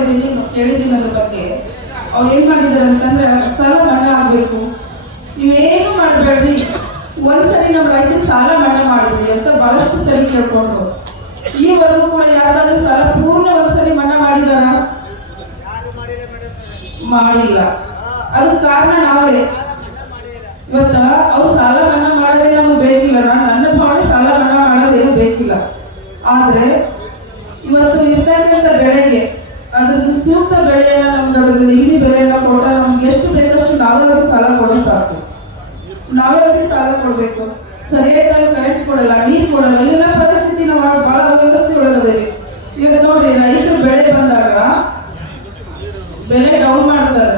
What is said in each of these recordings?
ಇದೀನಿ, ಕೇಳಿದ್ದೀನಿ ಅದ್ರ ಬಗ್ಗೆ ಅಂತಂದ್ರೆ ಸಾಲ ಮನ್ನಾ ಆಗ್ಬೇಕು. ನೀವೇನು ಮಾಡಬೇಡ್ರಿ? ಒಂದ್ಸರಿ ನಮ್ಮ ರೈತರು ಸಾಲ ಮನ್ನಾ ಮಾಡ್ಬಿಡಿ ಅಂತ ಬಹಳಷ್ಟು ಸರಿ ಕೇಳ್ಕೊಂಡ್ರು. ಈವರೆಗೂ ಕೂಡ ಯಾರಾದ್ರೂ ಮಾಡಿದಾರ ಮಾಡಿಲ್ಲ ಅದಕ್ಕೆ ಕಾರಣ ನಾವೇ. ಇವತ್ತ ಅವ್ರು ಸಾಲ ಮನ್ನಾ ಮಾಡೋದೇ ನಮಗೆ ಬೇಕಿಲ್ಲ. ನನ್ನ ಭಾವನೆ ಸಾಲ ಮನ್ನಾ ಮಾಡೋದೇನು ಬೇಕಿಲ್ಲ. ಆದ್ರೆ ಇವತ್ತು ಇರ್ತಕ್ಕಂಥ ಬೆಳೆಗೆ ಅದ್ರದ್ದು ಸೂಕ್ತ ಬೆಳೆಯನ್ನ ನಮ್ಗೆ ಅದ್ರದ್ದು ನೀಲಿ ಬೆಲೆಯನ್ನ ಕೊಟ್ಟ ನಮ್ಗೆ ಎಷ್ಟು ಬೇಕಷ್ಟು ನಾವೇ ಅವ್ರಿಗೆ ಸಾಲ ಕೊಡೋ ಸಾಕು. ನಾವೇ ಅವ್ರಿಗೆ ಸಾಲ ಕೊಡ್ಬೇಕು. ಸರಿಯಾದ ಕರೆಂಟ್ ಕೊಡಲ್ಲ ನೀರು ಕೊಡಲ್ಲ ಇದೆಲ್ಲ ಪರಿಸ್ಥಿತಿ ನಾವು ಭಾಳ ವ್ಯವಸ್ಥೆ ಒಳಗದೆ ಈಗ ನೋಡಿ ರೈತರು ಬೆಳೆ ಬಂದಾಗ ಬೆಲೆ ಡೌನ್ ಮಾಡ್ತಾರೆ.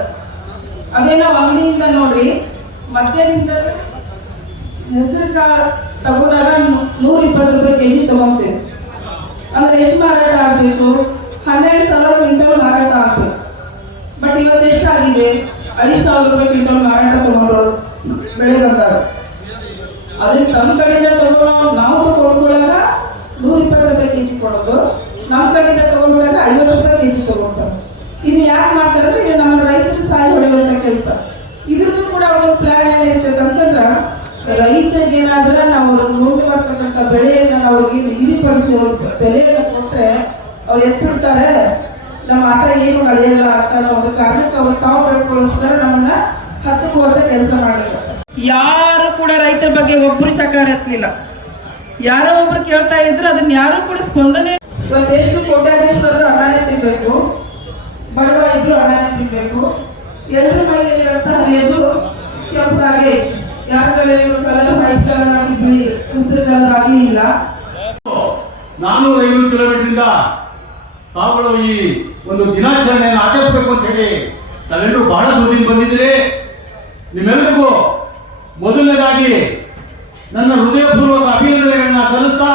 ಅದೇನೋ ಅಂಗಡಿಯಿಂದ ನೋಡಿ ಮತ್ತೆ ಹೆಸರು ಕಾಳು ತಗೊಂಡಾಗ ನೂರ ಇಪ್ಪತ್ತು ರೂಪಾಯಿ ಕೆಜಿ ತಗೊಂತೀವಿ ಅಂದ್ರೆ ಎಷ್ಟು ಮಾರಾಟ ಆಗ್ಬೇಕು? ಹನ್ನೆರಡು ಸಾವಿರ ಕ್ವಿಂಟಲ್ ಮಾರಾಟ ಆಗ್ಬೇಕು. ಬಟ್ ಇವತ್ತು ಎಷ್ಟಾಗಿದೆ? ಐದು ಸಾವಿರ ರೂಪಾಯಿ ಕ್ವಿಂಟಲ್ ಮಾರಾಟ ತಗೊಂಡ್ರು ಬೆಳೆ ಬಂದಾಗ. ಅದನ್ನ ತಮ್ಮ ಕಡೆಯಿಂದ ತಗೊಂಡು ನಾವು ತಗೊಂಡ್ಕೊಳ್ಳಾಗ ನೂರ ಇಪ್ಪತ್ತು ರೂಪಾಯಿ ಕೆಜಿ ಕೊಡೋದು. ನಮ್ಮ ಕಡೆಯಿಂದ ತಗೊಂಡಾಗ ಐವತ್ತು ರೂಪಾಯಿ ಕೆಜಿ ತಗೊಂತಾರೆ ಇದು ಯಾಕೆ ಮಾಡ್ತಾರೆ ಅಂದ್ರೆ ಇದು ನಮ್ಮ ರೈತರು ಸಾಯಿ ಹೊಡೆಯುವಂತ ಕೆಲಸ. ಇದ್ರದ್ದು ಕೂಡ ಅವ್ರ ಪ್ಲಾನ್ ಏನಿರ್ತದೆ ಅಂತಂದ್ರ ರೈತರಿಗೇನಾದ್ರೆ ನಾವು ನೋಡಿ ಬರ್ತಕ್ಕಂಥ ಬೆಳೆಯನ್ನ ನಾವು ಅವ್ರಿಗೆ ನಿಗದಿಪಡಿಸಿ ಅವ್ರ ಬೆಲೆಯನ್ನು ಕೊಟ್ಟರೆ ಅವ್ರು ಎತ್ತಿಡ್ತಾರೆ ನಮ್ಮ ಆಟ ಏನು ನಡೆಯಲ್ಲ ಅಂತ ಒಂದು ಕಾರಣಕ್ಕೆ ಅವ್ರು ತಾವು ಬೆಳ್ಕೊಳ್ಳೋಸ್ಕರ ನಮ್ಮನ್ನ ಹತ್ತು ಹೋದ ಕೆಲಸ ಮಾಡಲಿಲ್ಲ ಯಾರು ಕೂಡ ರೈತರ ಬಗ್ಗೆ ಒಬ್ಬರು ಚಕಾರ ಎತ್ತಲಿಲ್ಲ. ಯಾರೋ ಒಬ್ರು ಕೇಳ್ತಾ ಇದ್ರು, ಅದನ್ನ ಯಾರು ಕೂಡ ಸ್ಪಂದನೆ ಇವತ್ತು ಎಷ್ಟು ಕೋಟ್ಯಾಧೀಶ್ವರರು ಹಣನೇ ತಿನ್ಬೇಕು? ಬಡವ ಇಬ್ರು ಹಣನೇ ತಿನ್ಬೇಕು? ಎಲ್ಲರ ಮೈಯಲ್ಲಿರುವಂತಹ ಹರಿಯೋದು ಕೆಂಪಾಗೆ ಯಾರ ಕೈಯಲ್ಲಿ ಕಲರ್ ವೈಟ್ ಕಲರ್ ಆಗಿ ಬಿಳಿ ಹಸಿರು ಕಲರ್ ಆಗಲಿ ಇಲ್ಲ. ನಾನೂರ ಐವತ್ತು ಕಿಲೋಮೀಟರ್ ತಾವುಗಳು ಈ ಒಂದು ದಿನಾಚರಣೆಯನ್ನು ಆಚರಿಸಬೇಕು ಅಂತ ಹೇಳಿ ತಲೆಲ್ಲೂ ಬಹಳ ದೂರದಿಂದ ಬಂದಿದ್ರೆ ನಿಮ್ಮೆಲ್ಲರಿಗೂ ಮೊದಲನೇದಾಗಿ ನನ್ನ ಹೃದಯಪೂರ್ವಕ ಅಭಿನಂದನೆಗಳನ್ನ ಸಲ್ಲಿಸ್ತಾ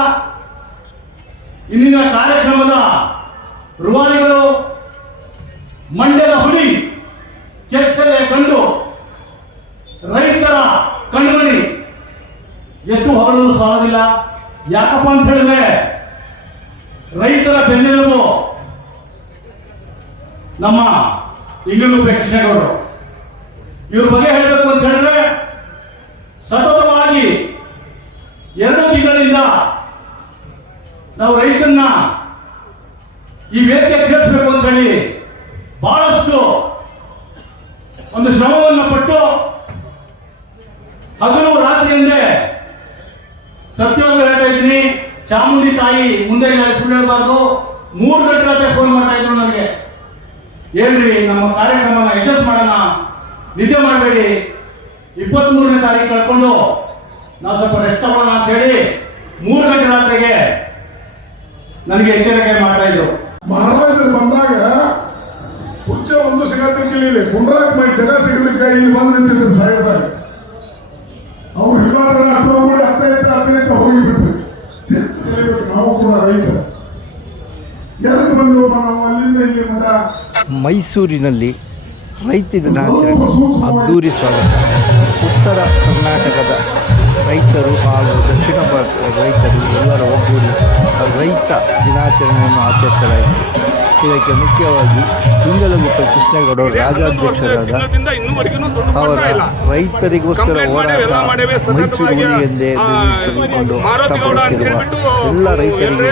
ಇಂದಿನ ಕಾರ್ಯಕ್ರಮದ ರುವಾರಿಗಳು ಮಂಡ್ಯದ ಹುಲಿ ಕೆಚ್ಚದೆ ಕಂಡು ರೈತರ ಕಣ್ಮಣಿ. ಎಷ್ಟು ಹೊರಡಲು ಸಾಲದಿಲ್ಲ. ಯಾಕಪ್ಪ ಅಂತ ಹೇಳಿದ್ರೆ ರೈತರ ಬೆನ್ನೆಲುಬು ನಮ್ಮ ಇಂಗಲು ಪ್ರೇಕ್ಷಣೆಗಳು ಇವ್ರ ಬಗ್ಗೆ ಹೇಳಬೇಕು ಅಂತ ಹೇಳಿದ್ರೆ ಸತತವಾಗಿ ಎರಡು ತಿಂಗಳಿಂದ ನಾವು ರೈತನ್ನ ಈ ವೇದಿಕೆ ಸೇರಿಸಬೇಕು ಅಂತ ಹೇಳಿ ಬಹಳಷ್ಟು ಒಂದು ಶ್ರಮವನ್ನು ಪಟ್ಟು ಹಗಲು ರಾತ್ರಿ ಎಂದೇ ಸತ್ಯವಾಗಿ ಹೇಳ್ತಾ ಇದ್ದೀನಿ, ಚಾಮುಂಡಿ ತಾಯಿ ಮುಂದೆ ಸುಳ್ಳು ಹೇಳಬಾರ್ದು. ಮೂರು ಗಂಟೆ ರಾತ್ರಿ ಫೋನ್ ಮಾಡ್ತಾ ಇದ್ರು ನನಗೆ. ಏನ್ರಿ ನಮ್ಮ ಕಾರ್ಯಕ್ರಮನ ಯಶಸ್ಸು ಮಾಡೋಣ. ನಿದ್ದೆ ಮಾಡಬೇಡಿ. ಇಪ್ಪತ್ತ್ ಮೂರನೇ ತಾರೀಕು ಕಳ್ಕೊಂಡು ನಾವು ಸ್ವಲ್ಪ ರೆಸ್ಟ್ ತಗೊಳ್ಳೋಣ ಅಂತ ಹೇಳಿ ಮೂರು ಗಂಟೆ ರಾತ್ರಿಗೆ ನನಗೆ ಎಚ್ಚರಿಕೆ ಮಾಡ್ತಾ ಇದ್ರು. ಮಹಾರಾಜರು ಬಂದಾಗ ಹುಚ್ಚ ಒಂದು ಸಿಗತ್ತಿರ್ಲಿಲ್ಲ ಕುಂಡ್ರಾಕ್ ಮೈ ಜಗ ಸಿಗಲಿಕ್ಕೆ ಇಲ್ಲಿ ಬಂದು ನಿಂತಿದ್ರು ಸಾಯಿದಾಗ ಅವ್ರು ಹಿರಿಯರ ಹತ್ತಿರ ಕೂಡ ಹತ್ತೈತೆ ಹತ್ತೈತೆ ಹೋಗಿಬಿಟ್ರು. ಶಿಸ್ತು ಕಲಿಬೇಕು ನಾವು ಕೂಡ ರೈತರು. ಎದಕ್ಕೆ ಬಂದವಪ್ಪ ನಾವು ಅಲ್ಲಿಂದ ಇಲ್ಲಿ ಮಠ? ಮೈಸೂರಿನಲ್ಲಿ ರೈತ ದಿನಾಚರಣೆ. ಅದ್ದೂರಿ ಸ್ವಾಗತ. ಉತ್ತರ ಕರ್ನಾಟಕದ ರೈತರು ಹಾಗೂ ದಕ್ಷಿಣ ಭಾರತದ ರೈತರು ಎಲ್ಲರ ಒಗ್ಗೂಡಿ ರೈತ ದಿನಾಚರಣೆಯನ್ನು ಆಚರಿಸಲಾಯಿತು ಇದಕ್ಕೆ ಮುಖ್ಯವಾಗಿ ಸಿಂಗಲಗುಪ್ಪ ಕೃಷ್ಣೇಗೌಡರು ರಾಜ್ಯಾಧ್ಯಕ್ಷರಾದ ಅವರ ರೈತರಿಗೋಸ್ಕರ ಹೋರಾಟ ಮೈಸೂರು ಎಂದೇ ತಿಳಿದುಕೊಂಡು ಕಷ್ಟಪಡುತ್ತಿರುವ ಎಲ್ಲ ರೈತರಿಗೆ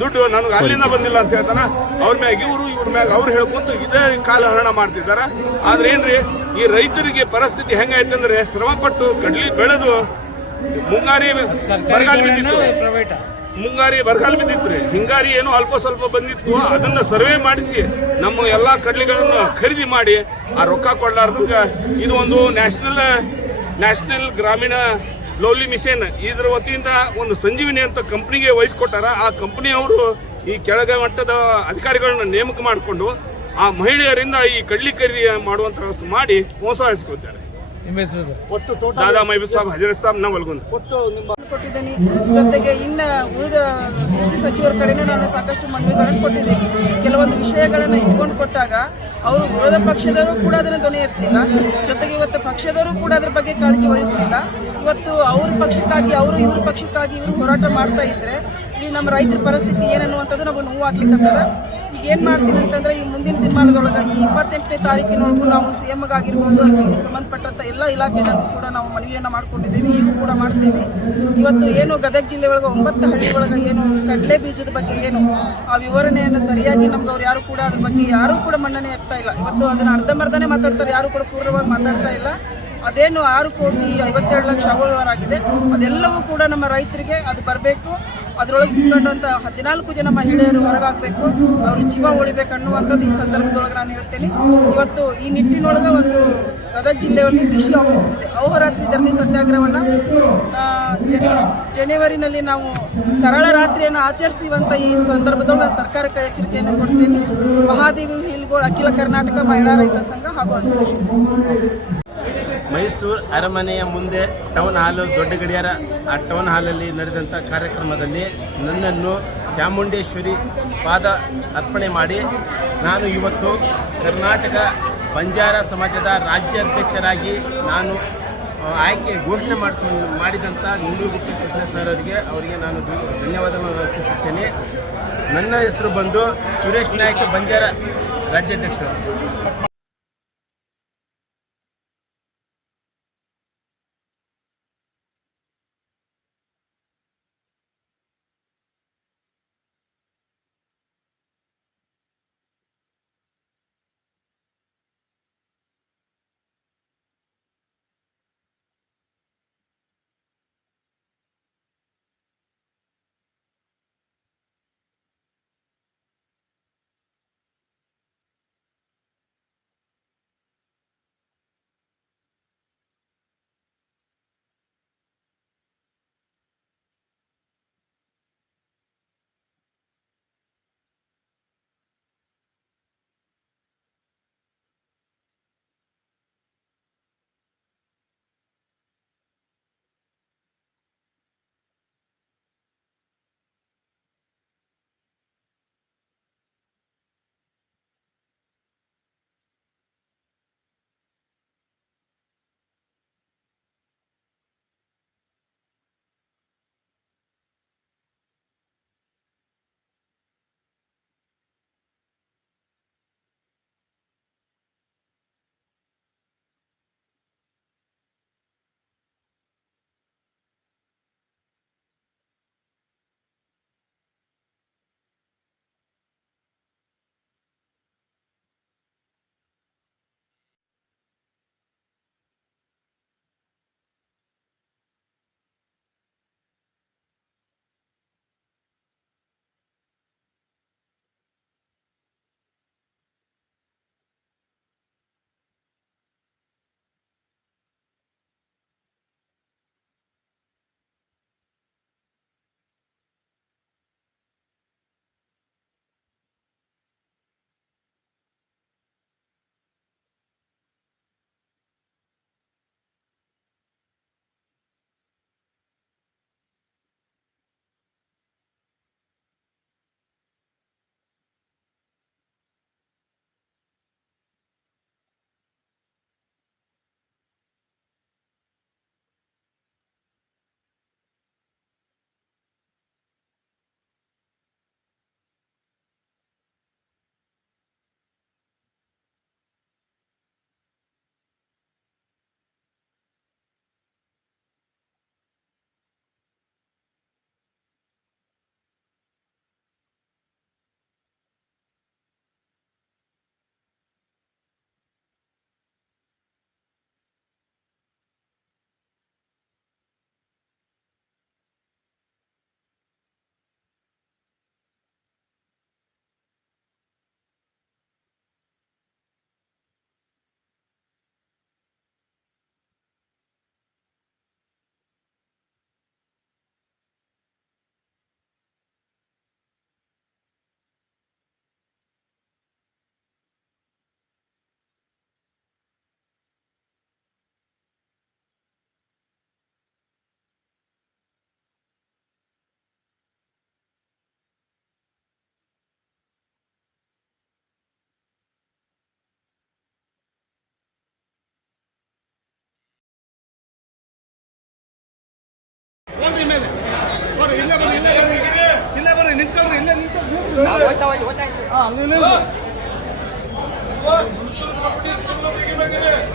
ದುಡ್ಡು ನನಗೆ ಅಲ್ಲಿಂದ ಬಂದಿಲ್ಲ ಅಂತ ಹೇಳ್ತಾನ. ಅವ್ರ ಮ್ಯಾಗ ಇವರು ಇವ್ರ ಮ್ಯಾಗ ಅವ್ರು ಹೇಳ್ಕೊಂತ ಇದೇ ಕಾಲ ಹರಣ ಮಾಡ್ತಿದ್ದಾರ. ಆದ್ರೆ ಏನ್ರಿ ಈ ರೈತರಿಗೆ ಪರಿಸ್ಥಿತಿ ಹೆಂಗೈತೆ ಅಂದ್ರೆ ಶ್ರಮ ಪಟ್ಟು ಕಡ್ಲಿ ಬೆಳೆದು ಮುಂಗಾರಿ ಬರಗಾಲ ಬಿದ್ದಿತ್ತು. ಮುಂಗಾರಿ ಬರಗಾಲ ಬಿದ್ದಿತ್ರಿ. ಹಿಂಗಾರಿ ಏನು ಅಲ್ಪ ಸ್ವಲ್ಪ ಬಂದಿತ್ತು. ಅದನ್ನ ಸರ್ವೆ ಮಾಡಿಸಿ ನಮ್ಮ ಎಲ್ಲಾ ಕಡ್ಲಿಗಳನ್ನು ಖರೀದಿ ಮಾಡಿ ಆ ರೊಕ್ಕ ಕೊಡ್ಲಾರ್ದಂಗ ಇದು ಒಂದು ನ್ಯಾಷನಲ್ ನ್ಯಾಷನಲ್ ಗ್ರಾಮೀಣ ಲೋಲಿ ಮಿಷನ್. ಇದ್ರ ವತಿಯಿಂದ ಒಂದು ಸಂಜೀವಿನಿ ಅಂತ ಕಂಪ್ನಿಗೆ ವಹಿಸ್ಕೊಟ್ಟಾರ ಆ ಕಂಪ್ನಿ ಅವರು ಈ ಕೆಳಗ ಮಟ್ಟದ ಅಧಿಕಾರಿಗಳನ್ನ ನೇಮಕ ಮಾಡಿಕೊಂಡು ಆ ಮಹಿಳೆಯರಿಂದ ಈ ಕಡ್ಲಿ ಖರೀದಿ ಮಾಡುವಂತ ವ್ಯವಸ್ಥೆ ಮಾಡಿ ಮೋಸ ಹರಿಸ್ಕೊತಾರೆ ದಾದಾ ಮೈಬೂಬ್ ಸಾಬ್ ಹಜರತ್ ಸಾಬ್ ನವಲ್ಗುಂದ್ ಕೊಟ್ಟಿದ್ದೀನಿ. ಜೊತೆಗೆ ಇನ್ನ ಉಳಿದ ಕೃಷಿ ಸಚಿವರ ಕಡೆನೂ ನಾನು ಸಾಕಷ್ಟು ಮನವಿಗಳನ್ನು ಕೊಟ್ಟಿದ್ದೀನಿ. ಕೆಲವೊಂದು ವಿಷಯಗಳನ್ನು ಇಟ್ಕೊಂಡು ಕೊಟ್ಟಾಗ ಅವರು ವಿರೋಧ ಪಕ್ಷದವರು ಕೂಡ ಅದನ್ನು ಧ್ವನಿ ಎತ್ತಲಿಲ್ಲ. ಜೊತೆಗೆ ಇವತ್ತು ಪಕ್ಷದವರು ಕೂಡ ಅದ್ರ ಬಗ್ಗೆ ಕಾಳಜಿ ವಹಿಸಲಿಲ್ಲ. ಇವತ್ತು ಅವ್ರ ಪಕ್ಷಕ್ಕಾಗಿ ಅವರು ಇವ್ರ ಪಕ್ಷಕ್ಕಾಗಿ ಇವರು ಹೋರಾಟ ಮಾಡ್ತಾ ಇದ್ರೆ ಇಲ್ಲಿ ನಮ್ಮ ರೈತರ ಪರಿಸ್ಥಿತಿ ಏನನ್ನುವಂಥದ್ದು ನಮಗೆ ನೋವಾಗ್ಲಿಕ್ಕತ್ತದ ಈಗ ಏನು ಮಾಡ್ತೀನಿ ಅಂತಂದ್ರೆ ಈ ಮುಂದಿನ ದಿನಮಾನದೊಳಗೆ ಈ ಇಪ್ಪತ್ತೆಂಟನೇ ತಾರೀಕಿನೊಳಗೂ ನಾವು ಸಿ ಎಮ್ಗಾಗಿರ್ಬೋದು ಇಲ್ಲಿ ಸಂಬಂಧಪಟ್ಟಂತ ಎಲ್ಲ ಇಲಾಖೆಗಳನ್ನು ಕೂಡ ನಾವು ಮನವಿಯನ್ನು ಮಾಡ್ಕೊಂಡಿದ್ದೀವಿ. ಈಗ ಕೂಡ ಮಾಡ್ತೀವಿ. ಇವತ್ತು ಏನು ಗದಗ ಜಿಲ್ಲೆ ಒಳಗ ಒಂಬತ್ತು ಹಳ್ಳಿ ಒಳಗೆ ಏನು ಕಡಲೆ ಬೀಜದ ಬಗ್ಗೆ ಏನು ಆ ವಿವರಣೆಯನ್ನು ಸರಿಯಾಗಿ ನಮ್ಗೆ ಯಾರು ಕೂಡ ಅದ್ರ ಬಗ್ಗೆ ಯಾರೂ ಕೂಡ ಮನ್ನಣೆ ಆಗ್ತಾ ಇಲ್ಲ. ಇವತ್ತು ಅದನ್ನ ಅರ್ಧಂಬರ್ಧನೆ ಮಾತಾಡ್ತಾರೆ, ಯಾರು ಕೂಡ ಪೂರ್ವವಾಗಿ ಮಾತಾಡ್ತಾ ಇಲ್ಲ. ಅದೇನು ಆರು ಕೋಟಿ ಐವತ್ತೆರಡು ಲಕ್ಷ ಆಗಿದೆ. ಅದೆಲ್ಲವೂ ಕೂಡ ನಮ್ಮ ರೈತರಿಗೆ ಅದು ಬರಬೇಕು. ಅದರೊಳಗೆ ಸಿಕ್ಕೊಂಡಂಥ ಹದಿನಾಲ್ಕು ಜನ ಮಹಿಳೆಯರು ಹೊರಗಾಗಬೇಕು, ಅವರು ಜೀವ ಉಳಿಬೇಕನ್ನುವಂಥದ್ದು ಈ ಸಂದರ್ಭದೊಳಗೆ ನಾನು ಹೇಳ್ತೇನೆ. ಇವತ್ತು ಈ ನಿಟ್ಟಿನೊಳಗೆ ಒಂದು ಗದಗ ಜಿಲ್ಲೆಯಲ್ಲಿ ಕೃಷಿ ಆಫೀಸ್ ಇದೆ. ಅಹೋರಾತ್ರಿ ಧರಣಿ ಸತ್ಯಾಗ್ರಹವನ್ನು ಜನ- ಜನವರಿನಲ್ಲಿ ನಾವು ಕರಾಳ ರಾತ್ರಿಯನ್ನು ಆಚರಿಸ್ತೀವಂತ ಈ ಸಂದರ್ಭದೊಳಗೆ ನಾನು ಸರ್ಕಾರಕ್ಕೆ ಎಚ್ಚರಿಕೆಯನ್ನು ಕೊಡ್ತೀನಿ. ಮಹಾದೇವಿ ಹಿಲ್ಗೋಳ್, ಅಖಿಲ ಕರ್ನಾಟಕ ಮಹಿಳಾ ರೈತ ಸಂಘ ಹಾಗೂ ಮೈಸೂರು ಅರಮನೆಯ ಮುಂದೆ ಟೌನ್ ಹಾಲು ದೊಡ್ಡ ಗಡಿಯಾರ ಆ ಟೌನ್ ಹಾಲಲ್ಲಿ ನಡೆದಂಥ ಕಾರ್ಯಕ್ರಮದಲ್ಲಿ ನನ್ನನ್ನು ಚಾಮುಂಡೇಶ್ವರಿ ಪಾದ ಅರ್ಪಣೆ ಮಾಡಿ ನಾನು ಇವತ್ತು ಕರ್ನಾಟಕ ಬಂಜಾರ ಸಮಾಜದ ರಾಜ್ಯ ಅಧ್ಯಕ್ಷರಾಗಿ ನಾನು ಆಯ್ಕೆ ಘೋಷಣೆ ಮಾಡಿಸ ಮಾಡಿದಂಥ ಗುಂಡ್ಲುಗುಪ್ಪೆ ಕೃಷ್ಣ ಸರ್ ಅವರಿಗೆ ಅವರಿಗೆ ನಾನು ಧನ್ಯ- ಧನ್ಯವಾದಗಳನ್ನು ಅರ್ಪಿಸುತ್ತೇನೆ. ನನ್ನ ಹೆಸರು ಬಂದು ಸುರೇಶ್ ನಾಯಕ್, ಬಂಜಾರ ರಾಜ್ಯಾಧ್ಯಕ್ಷರು.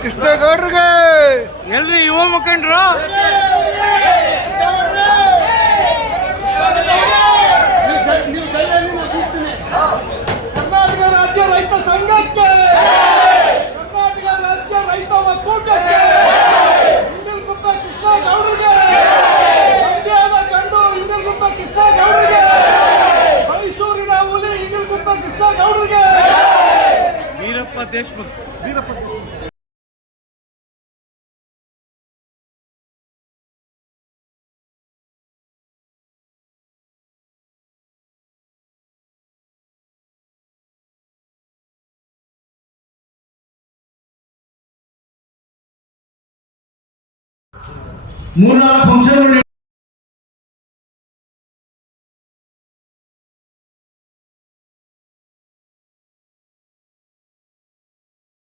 ಕೃಷ್ಣಗೌಡ್ರಿಗೆ! ಎಲ್ರಿ ಯುವ ಮುಖಂಡರು? ಕರ್ನಾಟಕ ರಾಜ್ಯ ರೈತ ಸಂಘಕ್ಕೆ! ಕರ್ನಾಟಕ ರಾಜ್ಯ ರೈತ ಒಕ್ಕೂಟಕ್ಕೆ! देशमुख वीरप्पा देशमुख మూడు